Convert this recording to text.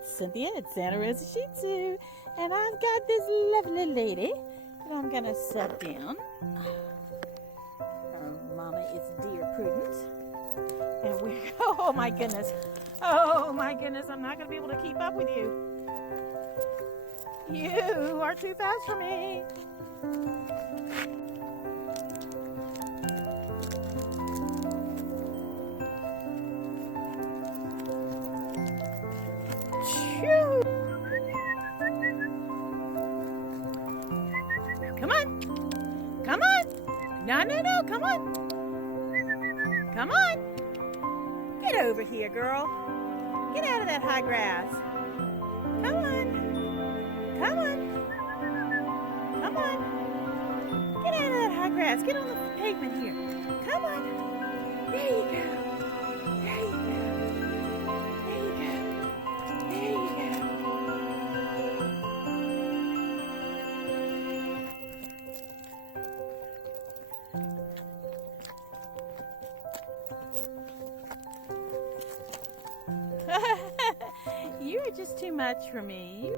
it's Cynthia. It's Santa Rosa Shih Tzu. And I've got this lovely lady that I'm going to set down. Her mama is dear Prudence. And we're, oh my goodness. Oh my goodness, I'm not going to be able to keep up with you. You are too fast for me. Shoo. Come on. Come on. No, come on. Come on. Get over here, girl. Get out of that high grass. Come on. Come on. Come on. Get out of that high grass. Get on the pavement here. Come on. There you go. There you go. There you go. There you go. You are just too much for me.